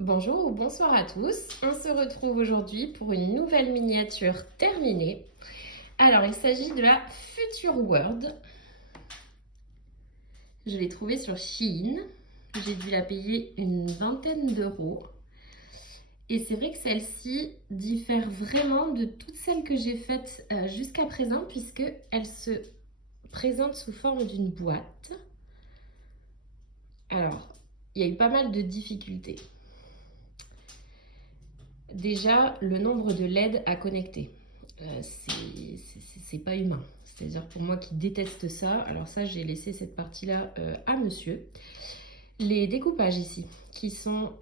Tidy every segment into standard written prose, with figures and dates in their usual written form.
Bonjour ou bonsoir à tous, on se retrouve aujourd'hui pour une nouvelle miniature terminée. Alors il s'agit de la Future World. Je l'ai trouvée sur Shein, j'ai dû la payer une vingtaine d'euros. Et c'est vrai que celle-ci diffère vraiment de toutes celles que j'ai faites jusqu'à présent puisqu'elle se présente sous forme d'une boîte. Alors, il y a eu pas mal de difficultés. Déjà, le nombre de LED à connecter. C'est pas humain. C'est-à-dire pour moi qui déteste ça, alors ça j'ai laissé cette partie-là à monsieur. Les découpages ici, qui sont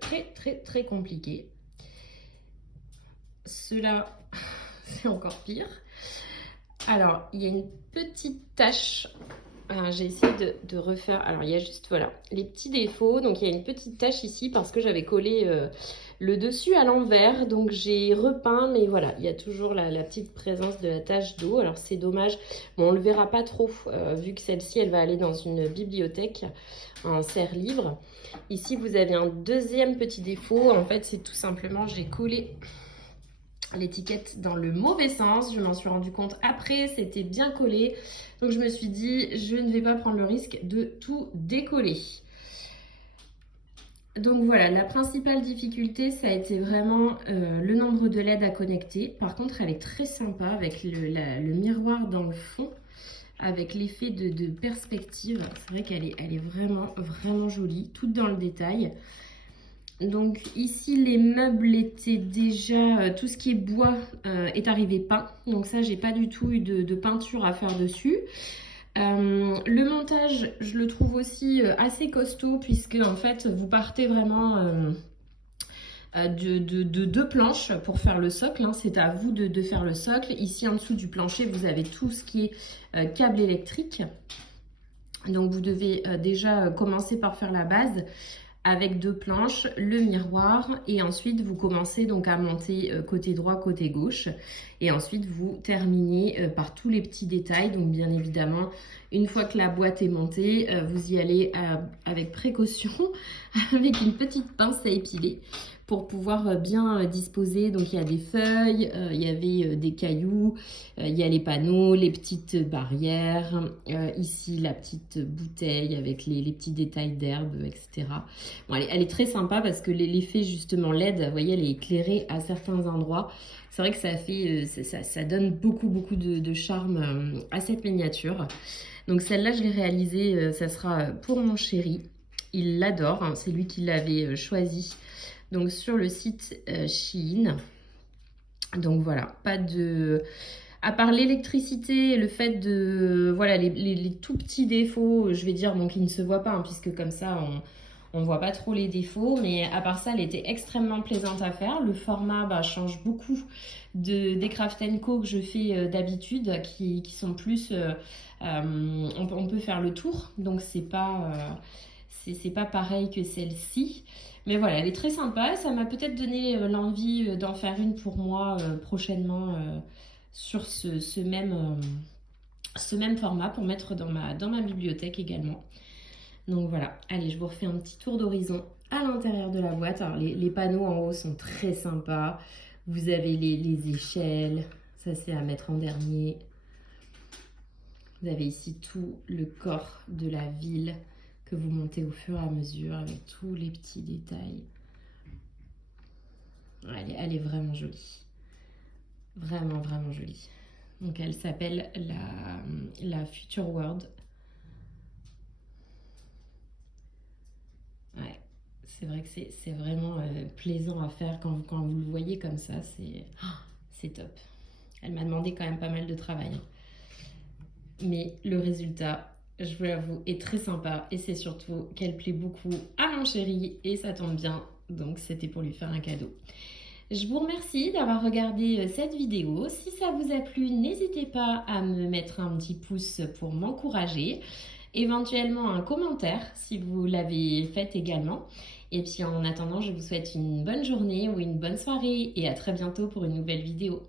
très compliqués. Ceux-là, c'est encore pire. Alors, il y a une petite tache. J'ai essayé de refaire. Alors, il y a juste, voilà, les petits défauts. Donc, il y a une petite tache ici parce que j'avais collé le dessus à l'envers. Donc, j'ai repeint. Mais voilà, il y a toujours la petite présence de la tache d'eau. Alors, c'est dommage. Bon, on ne le verra pas trop vu que celle-ci, elle va aller dans une bibliothèque, un serre-livre. Ici, vous avez un deuxième petit défaut. En fait, c'est tout simplement, j'ai collé l'étiquette dans le mauvais sens. Je m'en suis rendu compte après, c'était bien collé. Donc je me suis dit, je ne vais pas prendre le risque de tout décoller. Donc voilà, la principale difficulté, ça a été vraiment le nombre de LED à connecter. Par contre, elle est très sympa avec le miroir dans le fond, avec l'effet de perspective. C'est vrai qu'elle est vraiment jolie, toute dans le détail. Donc ici les meubles étaient déjà, tout ce qui est bois est arrivé peint. Donc ça j'ai pas du tout eu de peinture à faire dessus. Le montage je le trouve aussi assez costaud puisque en fait vous partez vraiment de deux planches pour faire le socle. Hein. C'est à vous de faire le socle. Ici en dessous du plancher vous avez tout ce qui est câble électrique. Donc vous devez déjà commencer par faire la base avec deux planches, le miroir et ensuite vous commencez donc à monter côté droit, côté gauche et ensuite vous terminez par tous les petits détails. Donc bien évidemment, une fois que la boîte est montée, vous y allez avec précaution avec une petite pince à épiler pour pouvoir bien disposer. Donc il y a des feuilles, il y avait des cailloux, il y a les panneaux, les petites barrières, ici la petite bouteille avec les petits détails d'herbe, etc. Bon, elle est très sympa parce que l'effet justement LED, vous voyez, elle est éclairée à certains endroits. C'est vrai que ça fait, ça donne beaucoup de charme à cette miniature. Donc celle-là, je l'ai réalisée, ça sera pour mon chéri. Il l'adore, hein, c'est lui qui l'avait choisi. Donc sur le site Shein. Donc voilà, pas de... À part l'électricité et le fait de... Voilà, les tout petits défauts, je vais dire, donc ils ne se voient pas, hein, puisque comme ça, on ne voit pas trop les défauts. Mais à part ça, elle était extrêmement plaisante à faire. Le format change beaucoup des Craft Co que je fais d'habitude, qui sont plus... on peut faire le tour, donc c'est pas pareil que celle-ci. Mais voilà, elle est très sympa. Ça m'a peut-être donné l'envie d'en faire une pour moi prochainement sur ce même format pour mettre dans ma bibliothèque également. Donc voilà, allez, je vous refais un petit tour d'horizon à l'intérieur de la boîte. Alors les panneaux en haut sont très sympas. Vous avez les échelles, ça c'est à mettre en dernier. Vous avez ici tout le corps de la ville que vous montez au fur et à mesure avec tous les petits détails. Elle est vraiment jolie. Vraiment jolie. Donc elle s'appelle la Future World. Ouais, c'est vrai que c'est vraiment plaisant à faire quand vous le voyez comme ça. C'est top. Elle m'a demandé quand même pas mal de travail. Hein. Mais le résultat, je vous l'avoue, est très sympa. Et c'est surtout qu'elle plaît beaucoup à mon chéri. Et ça tombe bien. Donc c'était pour lui faire un cadeau. Je vous remercie d'avoir regardé cette vidéo. Si ça vous a plu, n'hésitez pas à me mettre un petit pouce pour m'encourager. Éventuellement un commentaire si vous l'avez fait également. Et puis en attendant, je vous souhaite une bonne journée ou une bonne soirée et à très bientôt pour une nouvelle vidéo.